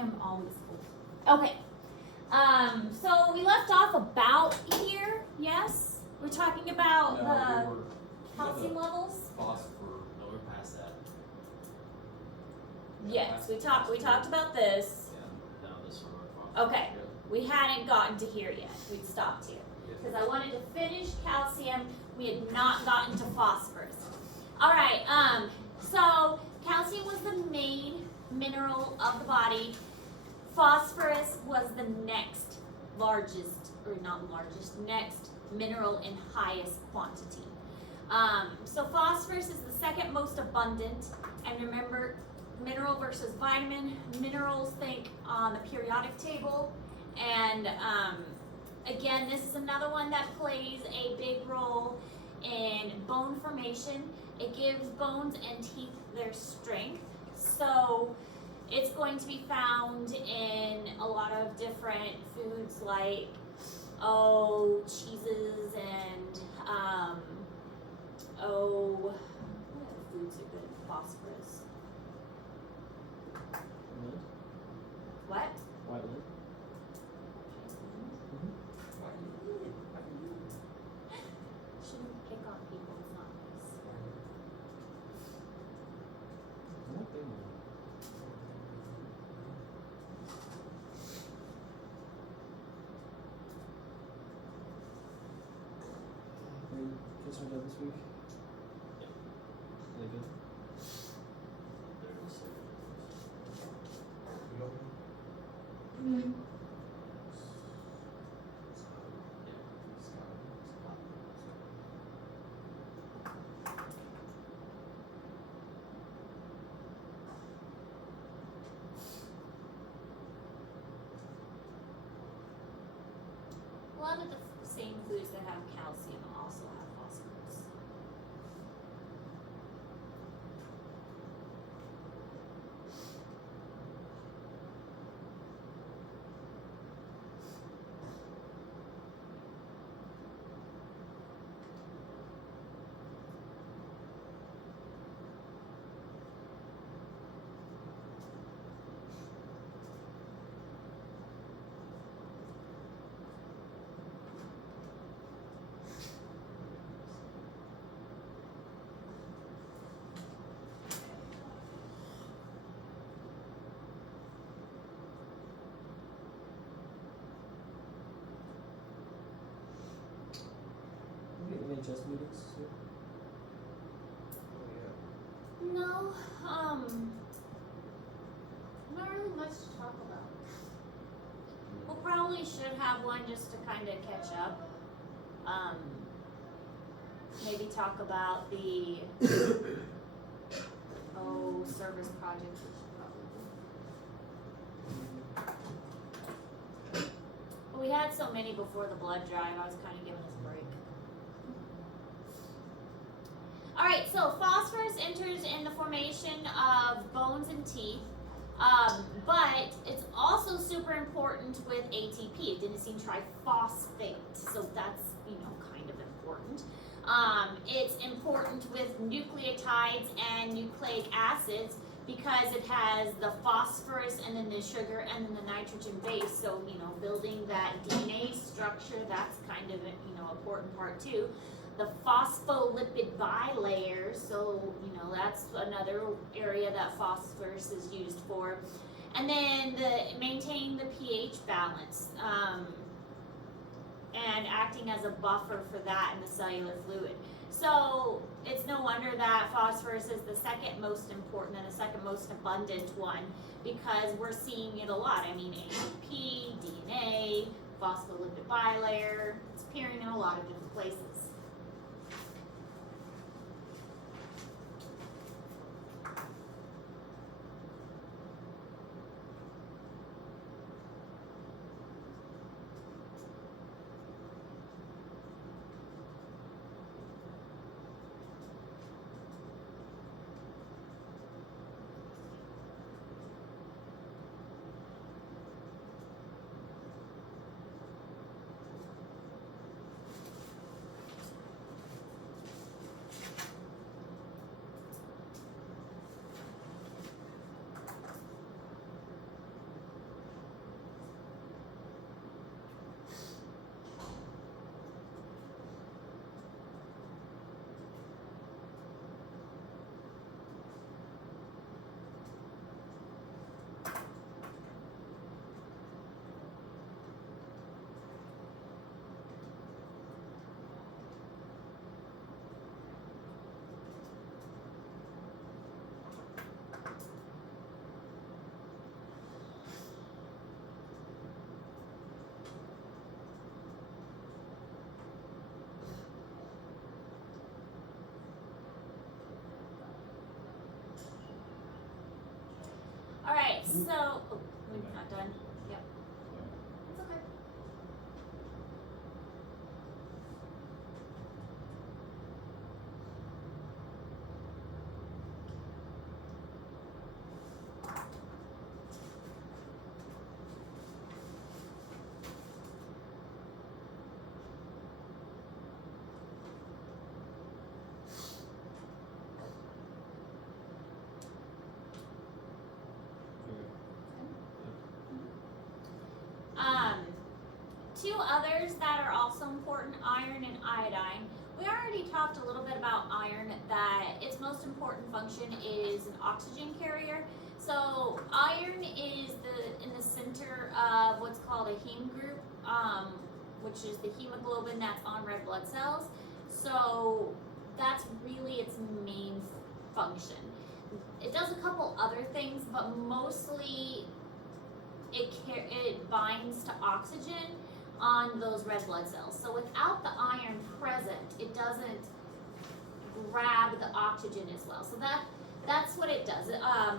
am always full. Okay. So we left off about here, yes? We're talking about the calcium levels? Phosphor, no, we're past that. Yes, we talked about this. Yeah, no, this one we're phosphor. Okay. We hadn't gotten to here yet. We'd stopped here. Because I wanted to finish calcium. We had not gotten to phosphorus. Alright, so calcium was the main mineral of the body. Phosphorus was the next largest, or not largest, next mineral in highest quantity. So phosphorus is the second most abundant, and remember, mineral versus vitamin. Minerals, think on the periodic table, and again, this is another one that plays a big role in bone formation. It gives bones and teeth their strength. So it's going to be found in a lot of different foods like, cheeses and, what other foods are good in phosphorus? Lint? What? White lint? Shouldn't pick on people, it's not nice. What big one? Kids are done this week? Yep. They good? There's Mm-hmm. A lot of the same foods that have calcium also have phosphorus. We get any chess meetings soon? No, not really much to talk about. We'll probably should have one just to kind of catch up. Maybe talk about the service project. We should probably do. But we had so many before the blood drive. I was kind of giving us a break. All right, so phosphorus enters in the formation of bones and teeth, but it's also super important with ATP, adenosine triphosphate, so that's, kind of important. It's important with nucleotides and nucleic acids because it has the phosphorus and then the sugar and then the nitrogen base, so, building that DNA structure, that's kind of, important part too. The phospholipid bilayer, so that's another area that phosphorus is used for, and then maintaining the pH balance, and acting as a buffer for that in the cellular fluid. So it's no wonder that phosphorus is the second most important and the second most abundant one, because we're seeing it a lot. I mean, ATP, DNA, phospholipid bilayer, it's appearing in a lot of different places. so, oh, we're not done. Yep. It's okay. Two others that are also important, iron and iodine. We already talked a little bit about iron, that its most important function is an oxygen carrier. So iron is in the center of what's called a heme group, which is the hemoglobin that's on red blood cells. So that's really its main function. It does a couple other things, but mostly it binds to oxygen on those red blood cells. So without the iron present, it doesn't grab the oxygen as well. So that's what it does.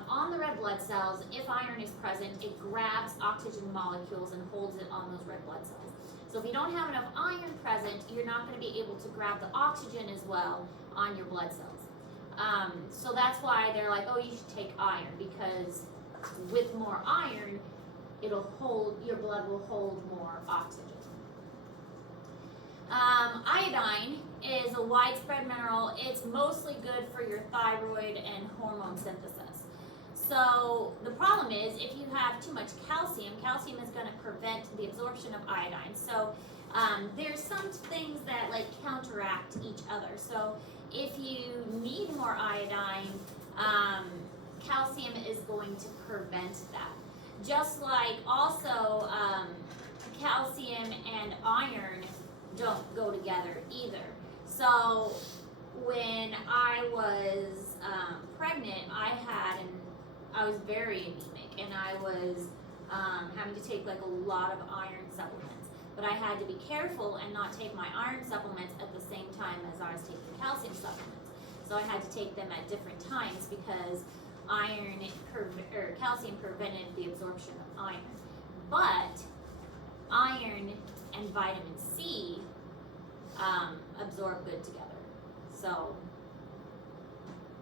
On the red blood cells, if iron is present, it grabs oxygen molecules and holds it on those red blood cells. So if you don't have enough iron present, you're not going to be able to grab the oxygen as well on your blood cells. So that's why they're like, oh, you should take iron, because with more iron, your blood will hold more oxygen. Iodine is a widespread mineral. It's mostly good for your thyroid and hormone synthesis. So the problem is, if you have too much calcium, calcium is going to prevent the absorption of iodine. So there's some things that like counteract each other. So if you need more iodine, calcium is going to prevent that. Just like also calcium and iron don't go together either. So when I was pregnant, I was very anemic, and I was having to take like a lot of iron supplements. But I had to be careful and not take my iron supplements at the same time as I was taking calcium supplements. So I had to take them at different times because calcium prevented the absorption of iron. But iron and vitamin C absorb good together. So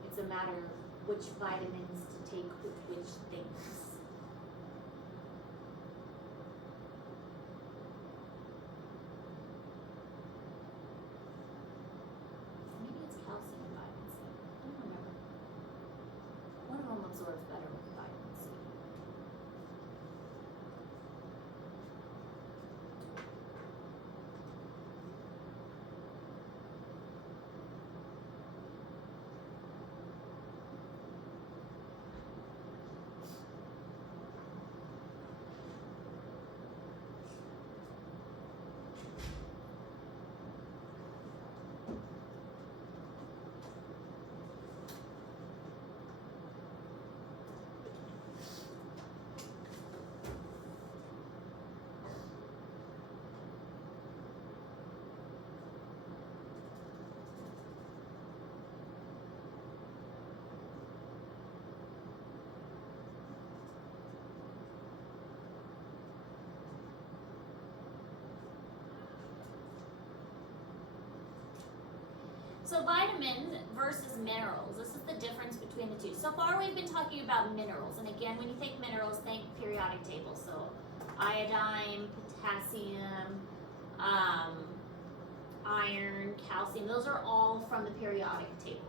it's a matter of which vitamins to take with which things. Maybe it's calcium and vitamin C. I don't remember. One of them absorbs better with vitamin C. So vitamins versus minerals, this is the difference between the two. So far we've been talking about minerals, and again, when you think minerals, think periodic table. So iodine, potassium, iron, calcium, those are all from the periodic table.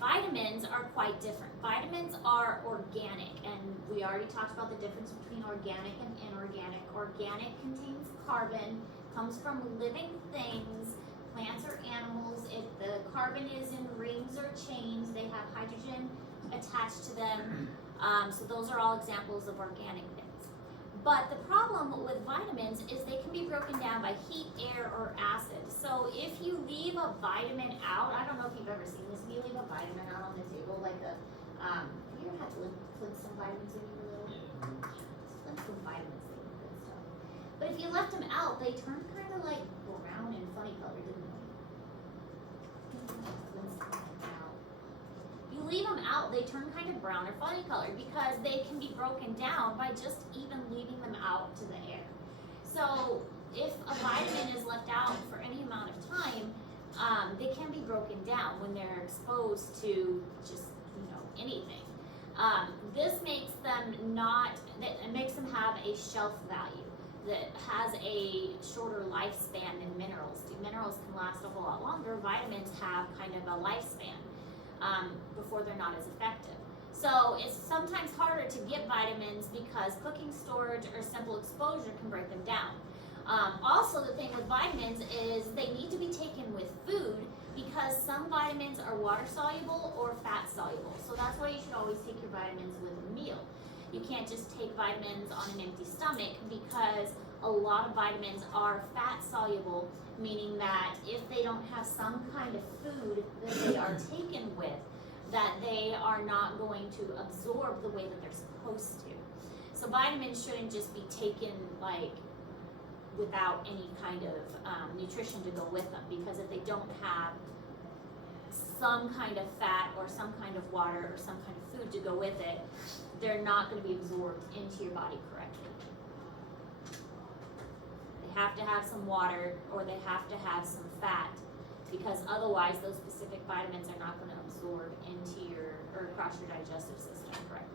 Vitamins are quite different. Vitamins are organic, and we already talked about the difference between organic and inorganic. Organic contains carbon, comes from living things, plants or animals. If the carbon is in rings or chains, they have hydrogen attached to them. So those are all examples of organic things. But the problem with vitamins is they can be broken down by heat, air, or acid. So if you leave a vitamin out, I don't know if you've ever seen this, if you leave a vitamin out on the table, like have you ever had to put some vitamins in you a little? Yeah. Just some vitamins, they good stuff. But if you left them out, they turn kind of like brown and funny color, didn't they? You leave them out, they turn kind of brown or funny colored because they can be broken down by just even leaving them out to the air. So if a vitamin is left out for any amount of time, they can be broken down when they're exposed to just, anything. This makes them it makes them have a shelf value that has a shorter lifespan than minerals do. Minerals can last a whole lot longer. Vitamins have kind of a lifespan before they're not as effective. So it's sometimes harder to get vitamins because cooking, storage, or simple exposure can break them down. Also, the thing with vitamins is they need to be taken with food because some vitamins are water soluble or fat soluble. So that's why you should always take your vitamins with a meal. You can't just take vitamins on an empty stomach because a lot of vitamins are fat soluble, meaning that if they don't have some kind of food that they are taken with, that they are not going to absorb the way that they're supposed to. So vitamins shouldn't just be taken without any kind of nutrition to go with them, because if they don't have some kind of fat or some kind of water or some kind of food to go with it, they're not going to be absorbed into your body correctly. They have to have some water or they have to have some fat, because otherwise those specific vitamins are not going to absorb into or across your digestive system correctly.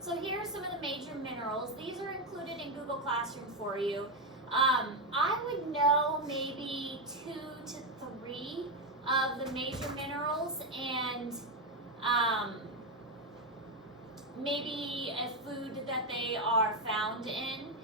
So here are some of the major minerals. These are included in Google Classroom for you. I would know maybe 2 to 3 of the major minerals and maybe a food that they are found in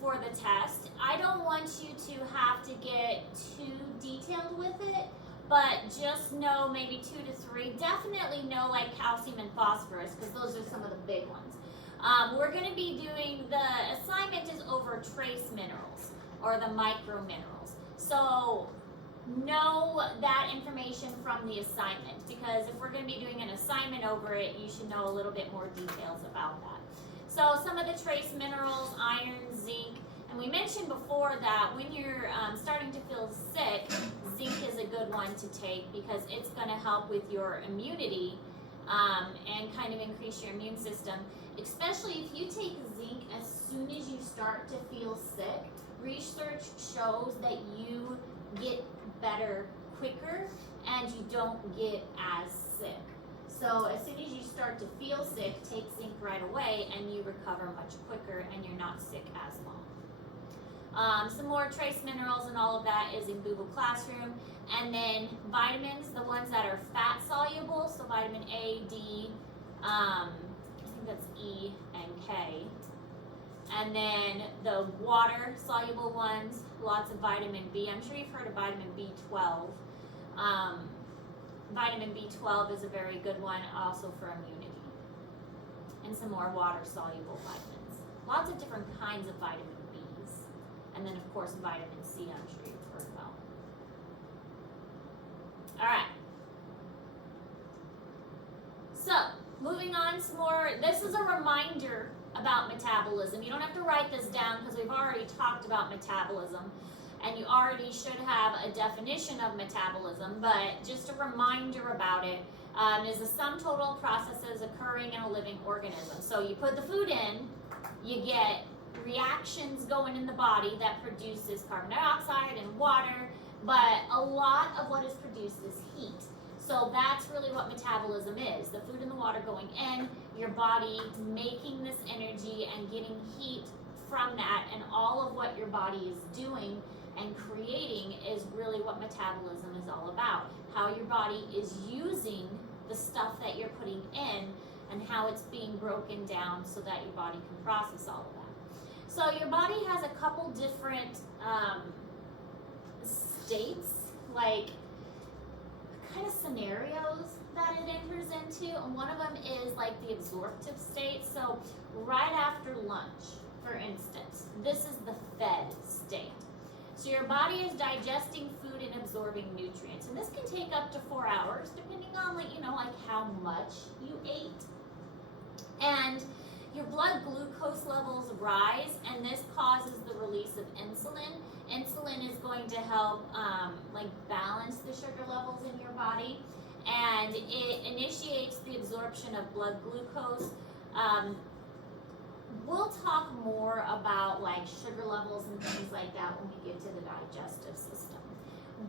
for the test. I don't want you to have to get too detailed with it, but just know maybe 2 to 3. Definitely know like calcium and phosphorus, because those are some of the big ones. We're going to be doing, the assignment is over trace minerals or the micro minerals. So know that information from the assignment, because if we're going to be doing an assignment over it, you should know a little bit more details about that. So some of the trace minerals, iron, zinc, and we mentioned before that when you're starting to feel sick, zinc is a good one to take because it's going to help with your immunity and kind of increase your immune system. Especially if you take zinc as soon as you start to feel sick, research shows that you get better quicker and you don't get as sick. So as soon as you start to feel sick, take zinc right away and you recover much quicker and you're not sick as long. Some more trace minerals and all of that is in Google Classroom. And then vitamins, the ones that are fat soluble, so vitamin A, D, I think that's E and K. And then the water soluble ones, lots of vitamin B. I'm sure you've heard of vitamin B12. Vitamin B12 is a very good one also for immunity. And some more water soluble vitamins. Lots of different kinds of vitamin Bs. And then of course vitamin C, I'm sure you've heard about. Alright. So, moving on, some more. This is a reminder about metabolism. You don't have to write this down because we've already talked about metabolism. And you already should have a definition of metabolism, but just a reminder about it is the sum total of processes occurring in a living organism. So you put the food in, you get reactions going in the body that produces carbon dioxide and water, but a lot of what is produced is heat. So that's really what metabolism is. The food and the water going in, your body making this energy and getting heat from that, and all of what your body is doing and creating is really what metabolism is all about. How your body is using the stuff that you're putting in and how it's being broken down so that your body can process all of that. So your body has a couple different states, like kind of scenarios that it enters into, and one of them is like the absorptive state. So right after lunch, for instance, this is the fed state. So your body is digesting food and absorbing nutrients, and this can take up to 4 hours depending on like how much you ate. And your blood glucose levels rise, and this causes the release of insulin. Insulin is going to help balance the sugar levels in your body, and it initiates the absorption of blood glucose. We'll talk more about like sugar levels and things like that when we get to the digestive system.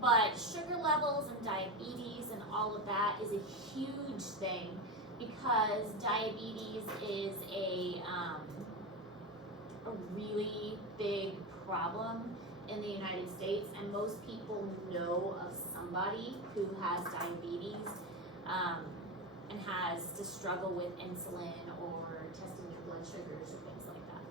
But sugar levels and diabetes and all of that is a huge thing, because diabetes is a really big problem in the United States, and most people know of somebody who has diabetes and has to struggle with insulin or testing their blood sugars or things like that.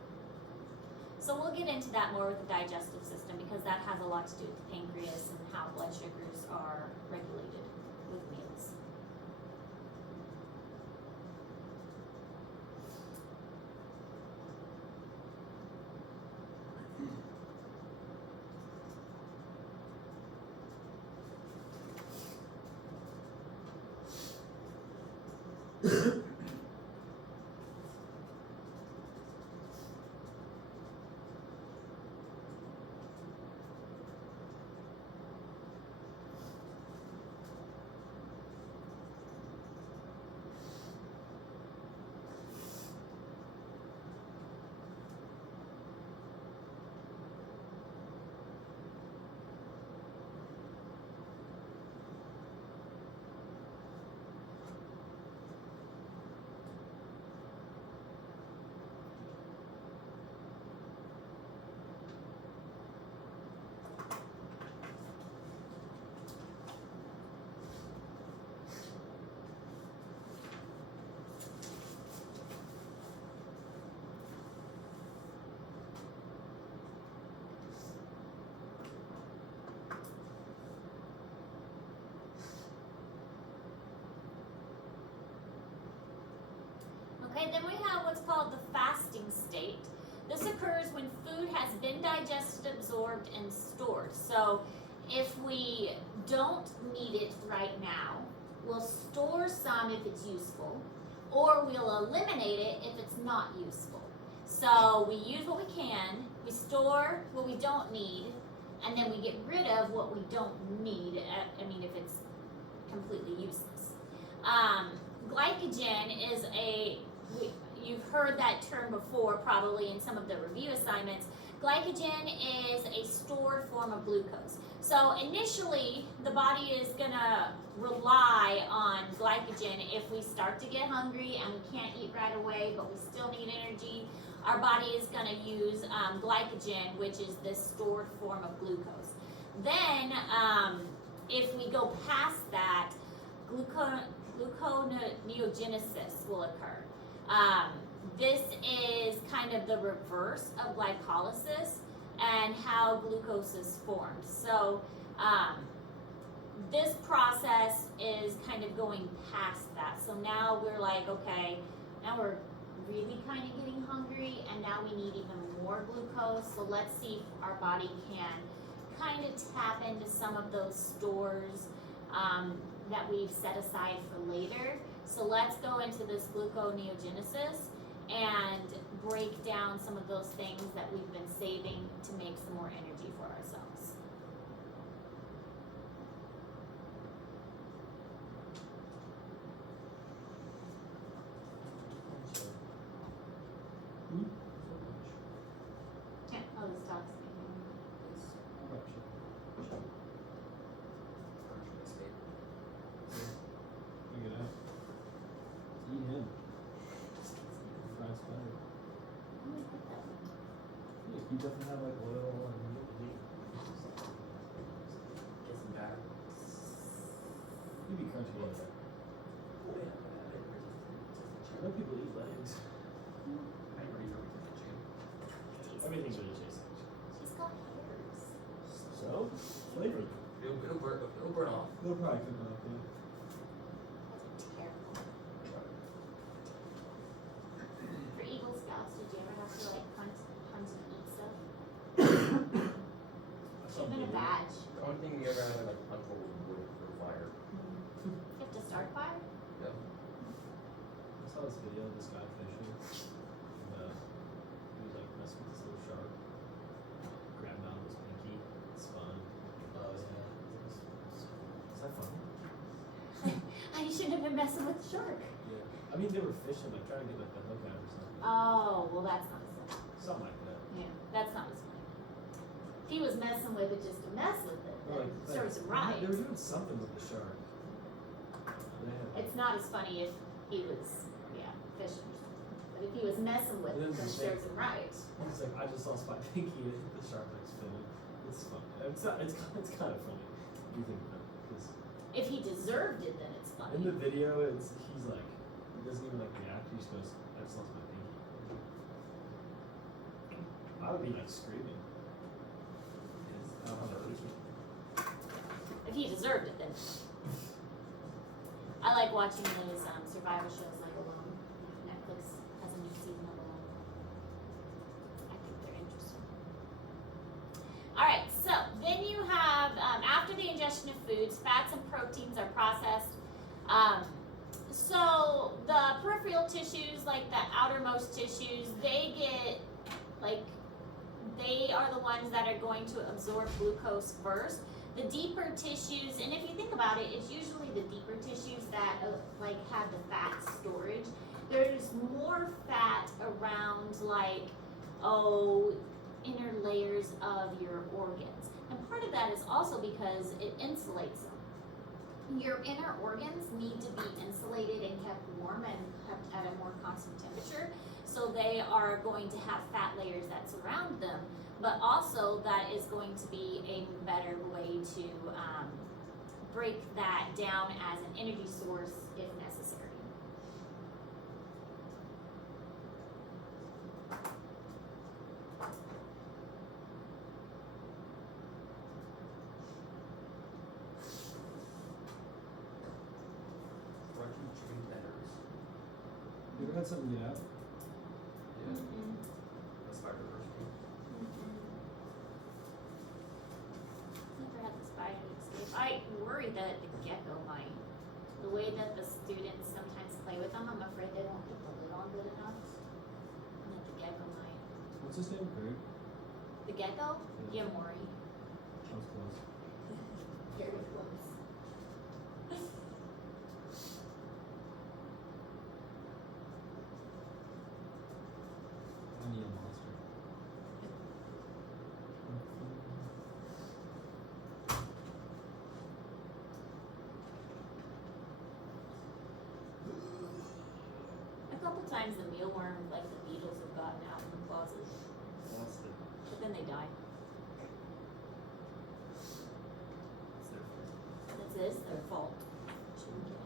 So we'll get into that more with the digestive system, because that has a lot to do with the pancreas and how blood sugars are regulated with meals. Okay, then we have what's called the fasting state. This occurs when food has been digested, absorbed, and stored. So if we don't need it right now, we'll store some if it's useful, or we'll eliminate it if it's not useful. So we use what we can, we store what we don't need, and then we get rid of what we don't need, if it's completely useless. Glycogen is you've heard that term before probably in some of the review assignments. Glycogen is a stored form of glucose. So initially, the body is gonna rely on glycogen if we start to get hungry and we can't eat right away, but we still need energy. Our body is gonna use glycogen, which is this stored form of glucose. Then, if we go past that, gluconeogenesis will occur. This is kind of the reverse of glycolysis and how glucose is formed. So this process is kind of going past that. So now we're like, okay, now we're really kind of getting hungry, and now we need even more glucose. So let's see if our body can kind of tap into some of those stores that we've set aside for later. So let's go into this gluconeogenesis and break down some of those things that we've been saving to make some more energy for ourselves. Yeah, oh, this dog's speaking. It's corruption. You definitely have like oil and meat. Isn't bad. You'd be crunchy like that. Oh yeah, I know people eat legs. everybody's over to the gym. Everything's really tasty. She's got hairs. So, flavor. It'll burn off. They'll probably cook it up, yeah. That's terrible. For Eagle Scouts, did you ever have to like hunt and eat stuff? I saw Even a video. badge. The only thing we ever had like hunt for was wood for fire. You have to start fire? Yep. I saw this video of this guy fishing. And, he was like messing with this little shark. Grabbed out of his pinky, spun. Oh yeah. Is that funny? I shouldn't have been messing with the shark. Yeah. I mean, they were fishing, like trying to get like the hook out or something. Oh, well, that's not as funny. Something like that. Yeah, that's not as funny. If he was messing with it just to mess with it, Or then like, serves him right. They were doing something with the shark. They had, It's not as funny if he was, fishing or something. But if he was messing with It it, is then the serves him right. He's like, I just lost my pinky and it hit the shark like spinning. It's funny. It's not. It's kind of funny. You think about it, 'cause If he deserved it, then it's funny. in the video, he's like, he doesn't even like react. He just goes, I just lost my pinky. I would be like screaming. I don't have a pinky. If he deserved it, then. I like watching those survival shows like Alone. Netflix has a new season of Alone. I think they're interesting. Alright, so then you have, after the ingestion of foods, fats and proteins are processed. So the peripheral tissues, like the outermost tissues, they are the ones that are going to absorb glucose first. The deeper tissues, and if you think about it, it's usually the deeper tissues that have the fat storage. There's more fat around inner layers of your organs. And part of that is also because it insulates them. Your inner organs need to be insulated and kept warm and kept at a more constant temperature. So they are going to have fat layers that surround them. But also that is going to be a better way to break that down as an energy source if necessary. Crunchy chicken tenders. You ever had something get out? Yeah. Mm-mm. The spider recipe. Never had the spider escape. I worry that the gecko might. The way that the students sometimes play with them, I'm afraid they won't put the lid on good enough. And that the gecko might. What's his name? Greg? The gecko? Yeah. Yamori. That was close. Very close. I need a monster. A couple times the mealworm, like the beetles, have gotten out in the closet, Lost it. but then they die. It's their fault. This is their fault. Shouldn't get in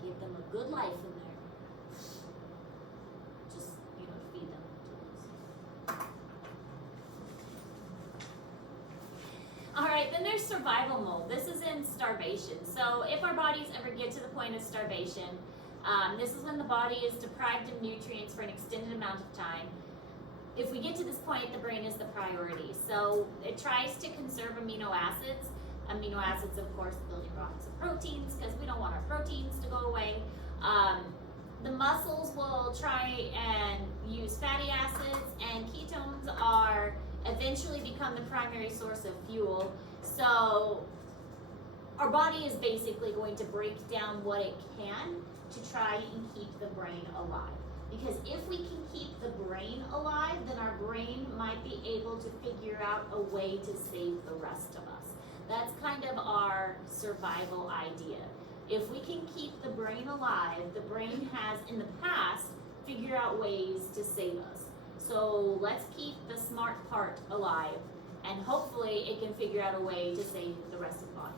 there. Give them a good life in there. Just, feed them tools. Alright, then there's survival mode. This is in starvation. So if our bodies ever get to the point of starvation, this is when the body is deprived of nutrients for an extended amount of time. If we get to this point, the brain is the priority. So it tries to conserve amino acids. Amino acids, of course, the building blocks of proteins, because we don't want our proteins to go away. The muscles will try and use fatty acids, and ketones are eventually become the primary source of fuel. So our body is basically going to break down what it can to try and keep the brain alive. Because if we can keep the brain alive, then our brain might be able to figure out a way to save the rest of us. That's kind of our survival idea. If we can keep the brain alive, the brain has in the past figure out ways to save us. So let's keep the smart part alive, and hopefully it can figure out a way to save the rest of the body.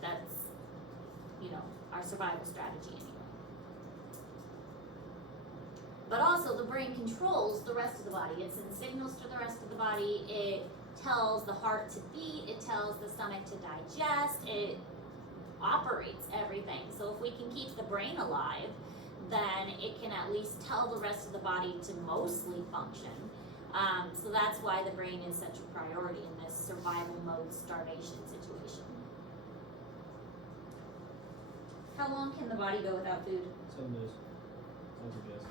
That's, our survival strategy anyway. But also the brain controls the rest of the body. It sends signals to the rest of the body. It tells the heart to beat. It tells the stomach to digest. It operates everything. So if we can keep the brain alive, then it can at least tell the rest of the body to mostly function. So that's why the brain is such a priority in this survival mode starvation situation. How long can the body go without food? 7 days. Sounds like yes.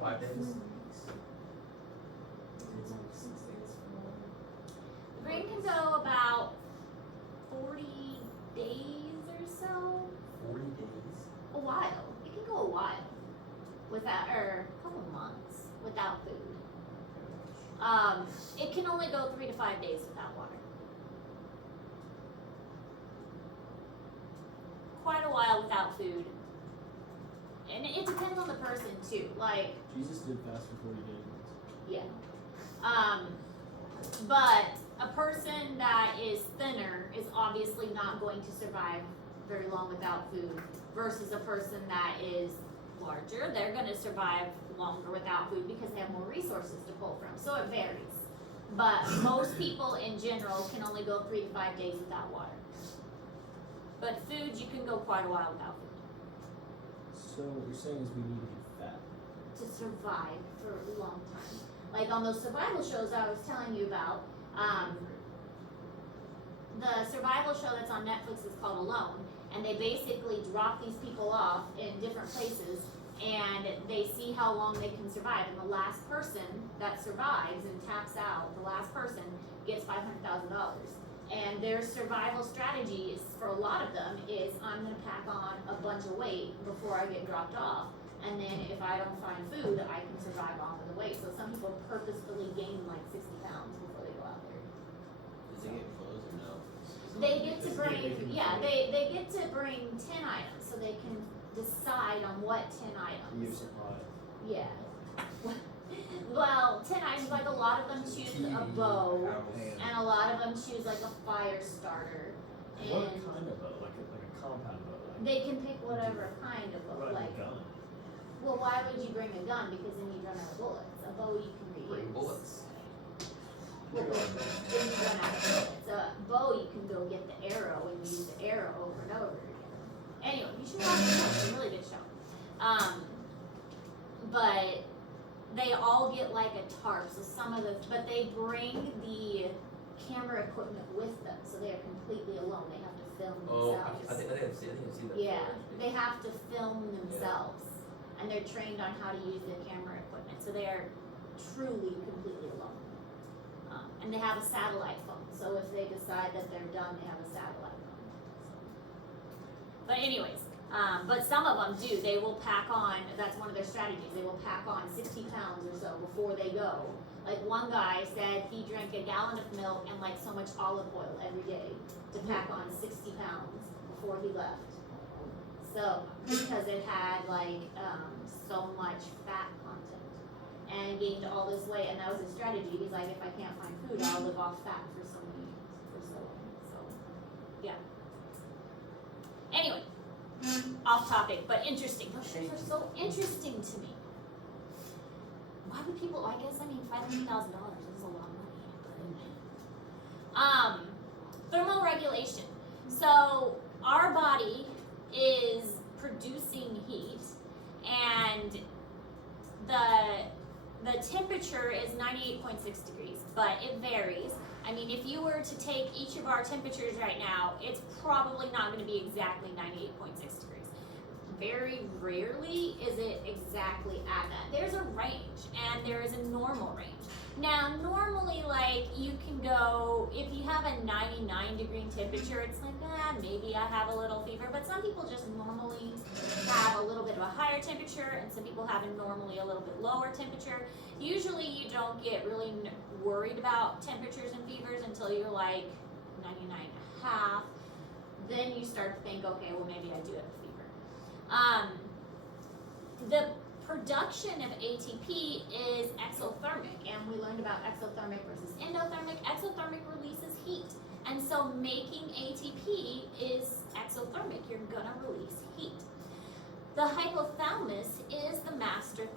5 days. The brain can go about 40 days or so. 40 days. A while. It can go a while without, or a couple months without food. It can only go 3 to 5 days without water. Quite a while without food. And it depends on the person too. Like, Jesus did fast for 40 days. yeah. But a person that is thinner is obviously not going to survive very long without food versus a person that is larger. They're going to survive longer without food because they have more resources to pull from. So it varies. But most people in general can only go 3 to 5 days without water. But food, you can go quite a while without food So what you're saying is we need to be fat. to survive for a long time. Like on those survival shows I was telling you about, the survival show that's on Netflix is called Alone, and they basically drop these people off in different places, and they see how long they can survive, and the last person that survives and taps out, the last person gets $500,000. And their survival strategy is, for a lot of them, is I'm gonna pack on a bunch of weight before I get dropped off, and then if I don't find food, I can survive off of the weight. So some people purposefully gain like 60 pounds before they go out there. Does it get clothes or no? They get to It's bring, making yeah, food. they get to bring 10 items, so they can decide on what 10 Year items. supply. Yeah. Well, 10 items, like a lot of them choose a bow, and a lot of them choose like a fire starter. What And kind of bow? Like a compound bow? Like, they can pick whatever kind of bow, what about like, a gun? well, why would you bring a gun? Because then you'd run out of bullets. A bow you can reuse. Bring bullets. Well, then you run out of bullets. A bow you can go get the arrow and use the arrow over and over again. Anyway, you should watch the show. It's a really good show. But they all get like a tarp. So but they bring the camera equipment with them, so they are completely alone. They have to film Oh, themselves. I think I've seen that. Yeah, before, they have to film themselves, and they're trained on how to use the camera equipment, so they are truly completely alone. And they have a satellite phone, so if they decide that they're done, they have a satellite phone. But anyways, but some of them do. They will pack on. That's one of their strategies. They will pack on 60 pounds or so before they go. Like one guy said, he drank a gallon of milk and like so much olive oil every day to pack on 60 pounds before he left. So, because it had like so much fat content, and gained all this weight, and that was his strategy. He's like, if I can't find food, I'll live off fat for so long. So, yeah. Anyway, off topic, but interesting. Those shows are so interesting to me. Why would people? I guess $500,000 is a lot of money. Thermoregulation. So our body is producing heat, and the temperature is 98.6 degrees, but it varies. I mean, if you were to take each of our temperatures right now, it's probably not going to be exactly 98.6 degrees. Very rarely is it exactly at that. There's a range, and there is a normal range. Now, normally, like, you can go, if you have a 99 degree temperature, it's like, maybe I have a little fever, but some people just normally have a little bit of a higher temperature, and some people have normally a little bit lower temperature. Usually, you don't get really worried about temperatures and fevers until you're like 99.5. Then you start to think, okay, well, maybe I do have a fever. the production of ATP is exothermic, and we learned about exothermic versus endothermic. Exothermic releases heat, and so making ATP is exothermic. You're gonna release heat. The hypothalamus is the master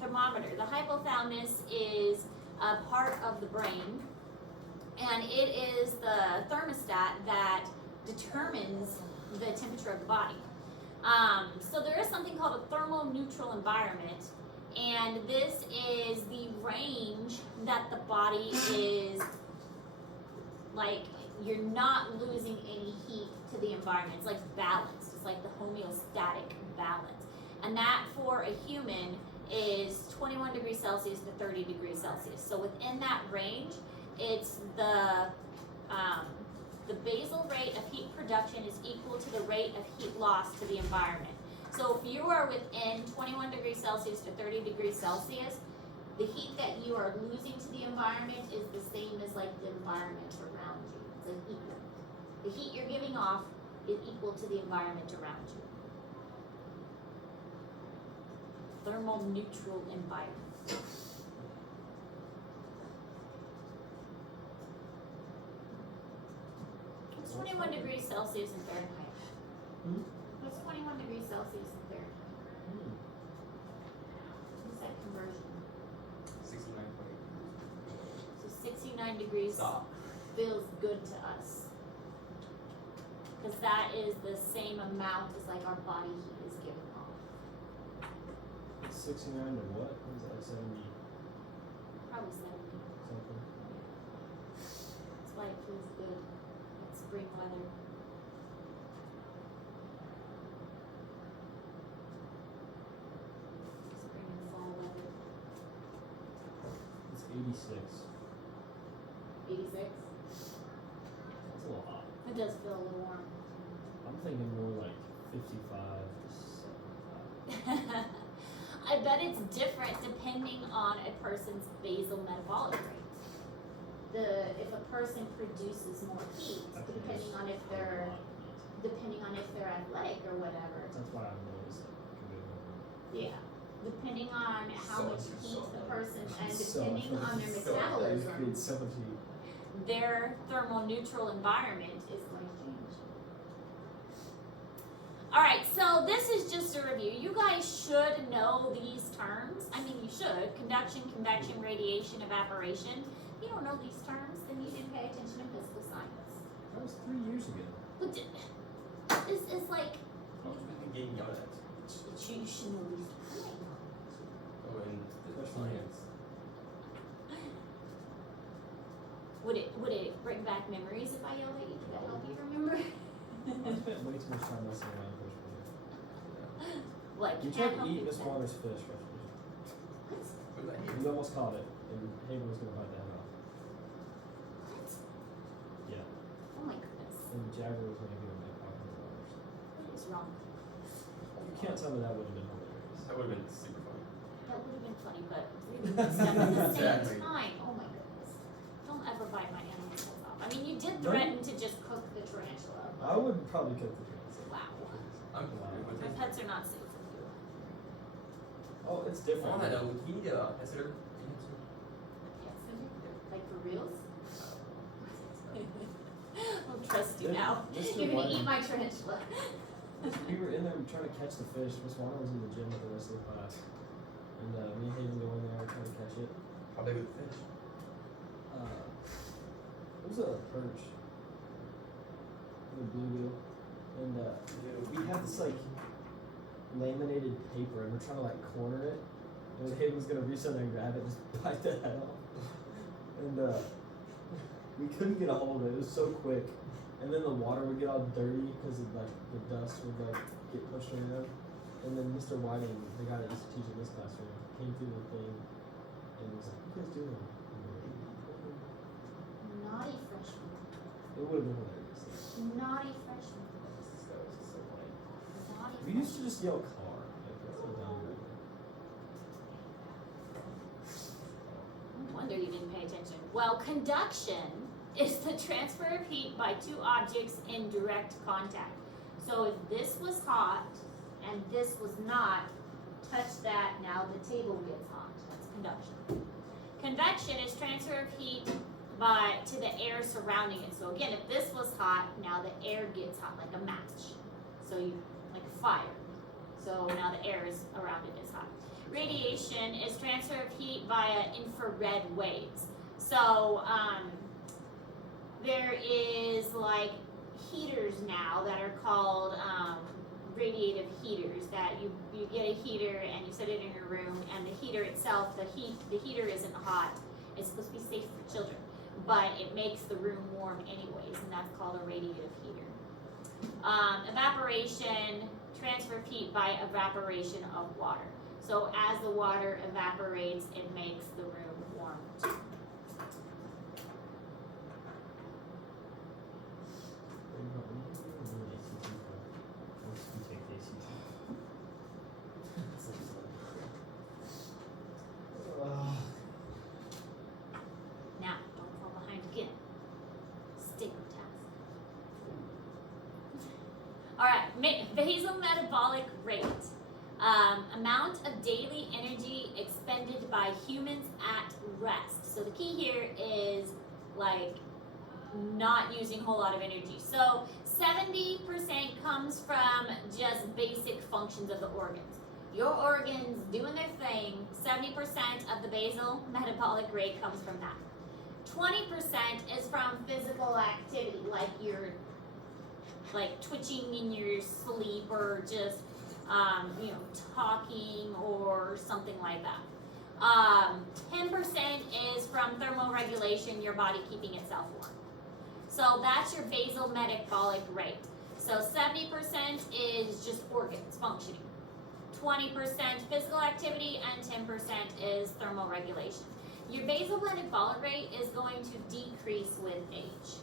thermometer. The hypothalamus is a part of the brain, and it is the thermostat that determines the temperature of the body. So there is something called a thermal neutral environment, and this is the range that the body is, like, you're not losing any heat to the environment. It's like balanced. It's like the homeostatic balance. And that for a human is 21 degrees Celsius to 30 degrees Celsius. So within that range, it's the basal rate of heat production is equal to the rate of heat loss to the environment. So if you are within 21 degrees Celsius to 30 degrees Celsius, the heat that you are losing to the environment is the same as like the environment around you. It's like equal. The heat you're giving off is equal to the environment around you. Thermal neutral environment. 21 degrees Celsius in Fahrenheit. What's 21 degrees Celsius in Fahrenheit? What's that conversion? 69.8. So 69 degrees Stop. feels good to us. Because that is the same amount as like our body heat is giving off. It's 69 to what? What is that, like 70 Probably 70. something? That's why it feels good. It's spring weather. Spring and fall weather. It's 86. 86. That's a little hot. It does feel a little warm. I'm thinking more like 55 to 75. I bet it's different depending on a person's basal metabolic rate. If a person produces more heat, I think depending it's on if a they're lot of heat. depending on if they're athletic or whatever. That's why I'm always like a bit more. Yeah. Depending on how So much much heat so the person and So depending on their so metabolism, It's so much heat. their thermal neutral environment is going to change. Alright, so this is just a review. You guys should know these terms. I mean, you should. Conduction, convection, radiation, evaporation. If you don't know these terms, then you didn't pay attention in physical science. That was 3 years ago. But this is like, How much have we been getting yelled at? you should know these terms. Oh, and the Especially science. Would it bring back memories if I yelled at you? Did that help you remember? I spent way too much time messing around freshman year. Like, You can't tried to help eat you Miss with that. Waters' fish freshman year. What? What was that here? You almost caught it, and Haven was gonna bite the head off. What? Yeah. Oh my goodness. And Jagger was gonna give him that pocket of Waters. What is wrong? You can't tell me that would have been hilarious. That would have been super funny. That would have been funny, but really messed up at the same Exactly. time. Oh my goodness. Don't ever bite my animal's heads off. I mean, you did No. threaten to just cook the tarantula. I would probably cook the transit. Wow. I'm confused with My it. pets are not safe with you. Oh, it's different. On that note, you need a pet sitter. Pet sitter? Like for reals? I don't trust you now. Mr. You're gonna eat White- my tarantula. We were in there trying to catch the fish. Miss Warner was in the gym with the rest of the class. And me and Hayden go in there trying to catch it. How big was the fish? It was a perch. The bluegill. And we had this like laminated paper and we're trying to like corner it. And Hayden was gonna reach out there and grab it and just bite the head off. And we couldn't get a hold of it. It was so quick. And then the water would get all dirty because of like the dust would like get pushed around. And then Mr. Whiting, the guy that used to teach in this classroom, came through the thing and was like, "What are you guys doing?" And we were like, Naughty freshman. it would have been hilarious. Naughty freshman. That was just so funny. Naughty We used to just yell car. Like, that's so dumb right now. No wonder you didn't pay attention. Well, conduction is the transfer of heat by two objects in direct contact. So if this was hot and this was not, touch that, now the table gets hot. That's conduction. Convection is transfer of heat to the air surrounding it. So again, if this was hot, now the air gets hot, like a match. So like fire. So now the air is around it is hot. Radiation is transfer of heat via infrared waves. So there is like heaters now that are called radiative heaters, that you get a heater and you set it in your room, and the heater itself, the heater isn't hot. It's supposed to be safe for children, but it makes the room warm anyways, and that's called a radiative heater. Evaporation, transfer of heat by evaporation of water. So as the water evaporates, it makes the room warm too. Now, don't fall behind again. Stay on task. All right, basal metabolic rate. Amount of daily energy expended by humans at rest. So the key here is like not using a whole lot of energy. So 70% comes from just basic functions of the organs. Your organs doing their thing, 70% of the basal metabolic rate comes from that. 20% is from physical activity, like you're like twitching in your sleep, or just talking or something like that. 10% is from thermoregulation, your body keeping itself warm. So that's your basal metabolic rate. So 70% is just organs functioning. 20% physical activity, and 10% is thermoregulation. Your basal metabolic rate is going to decrease with age.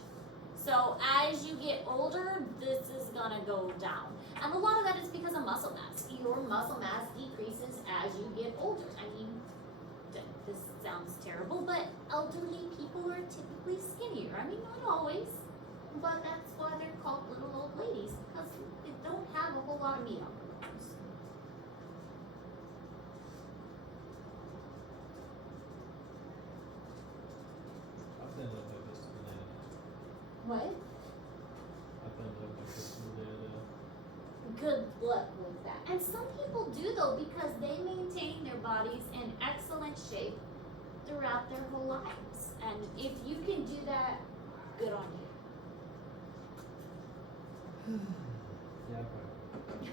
So as you get older, this is gonna go down. And a lot of that is because of muscle mass. Your muscle mass decreases as you get older. I mean, this sounds terrible, but elderly people are typically skinnier. I mean, not always, but that's why they're called little old ladies, because they don't have a whole lot of meat on their bones. I've been like this today. What? I've been like this today. Good luck with that. And some people do though, because they maintain their bodies in excellent shape throughout their whole lives. And if you can do that, good on you. Yeah, probably.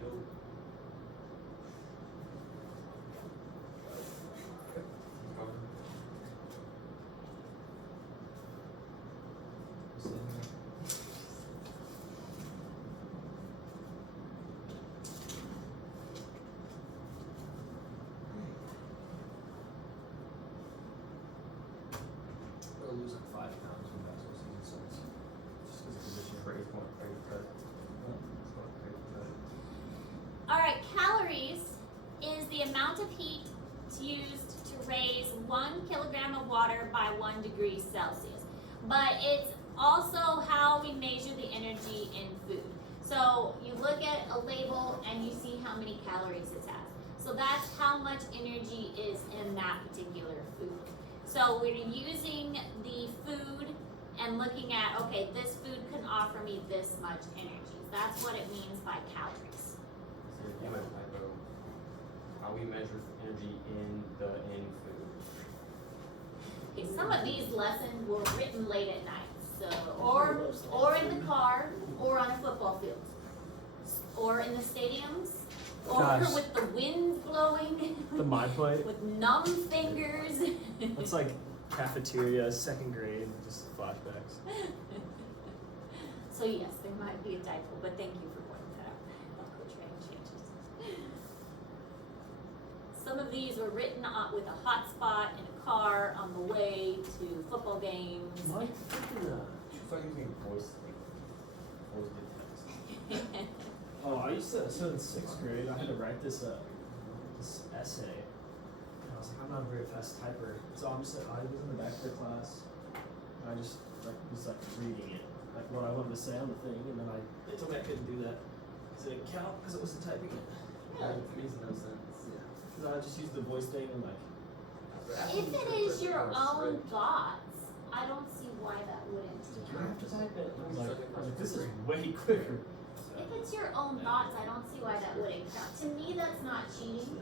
Yo. We'll lose like 5 pounds when basketball season starts. Just because of conditioning. Crazy point, crazy cut. Crazy cut. All right, calories is the amount of heat used to raise 1 kilogram of water by 1 degree Celsius. But it's also how we measure the energy in food. So you look at a label and you see how many calories it has. So that's how much energy is in that particular food. So we're using the food and looking at, okay, this food can offer me this much energy. That's what it means by calories. So you might hypo. How we measure energy in food. Okay, some of these lessons were written late at night, so or in the car, or on a football field, or in the stadiums, or Gosh. with the wind blowing, The My Plate. with numb fingers. It's like cafeteria, 2nd grade, just flashbacks. So yes, there might be a typo, but thank you for pointing that out. I'll put your changes. Some of these were written with a hotspot in a car on the way to football games. What? Should start using voice to text. Oh, I used to, so in 6th grade, I had to write this essay. And I was like, I'm not a very fast typer. So I was in the back of the class, and I just was reading it. like what I wanted to say on the thing, and then they told me I couldn't do that because it didn't count because it wasn't typing it. That makes no sense. Because I just used the voice thing and like. If it is your own thoughts, I don't see why that wouldn't You count. have to type it. I was like, this is way quicker. If it's your own thoughts, I don't see why that wouldn't count. To me, that's not cheating.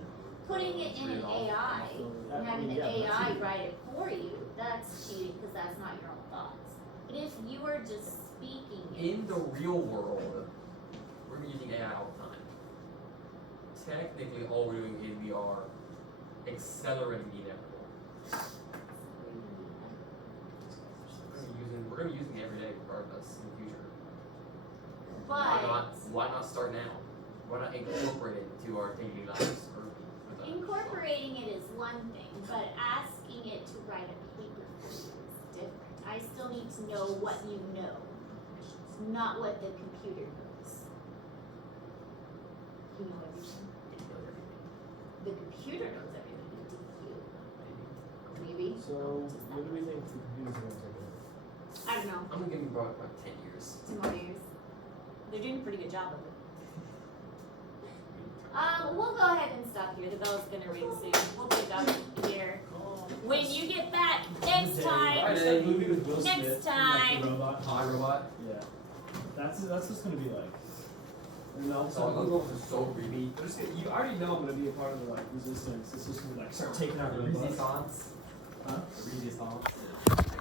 Putting it in an AI and having the AI write it for you, that's cheating because that's not your own thoughts. But if you are just speaking it, In the real world, we're using AI all the time. Technically, all we're doing is we are accelerating the inevitable. We're gonna be using it every day regardless in the future. but Why not start now? Why not incorporate it into our daily lives? incorporating it is one thing, but asking it to write a paper for you is different. I still need to know what you know, not what the computer knows. You know everything. The computer knows everything. Do you? Maybe. So, what do we think the computers are going to take over? I don't know. I'm gonna give you about 10 years. 2 more years. They're doing a pretty good job of it. We'll go ahead and stop here. The bell's gonna ring soon. We'll pick up here. When you get back next time. It's that movie with Will Next Smith, time. Like the robot. Hi, robot. Yeah. That's what it's going to be like. And all of a So sudden, those are so creepy. you already know I'm going to be a part of the like resistance. It's just going to like start taking out robots. Resistance. Huh? Resistance.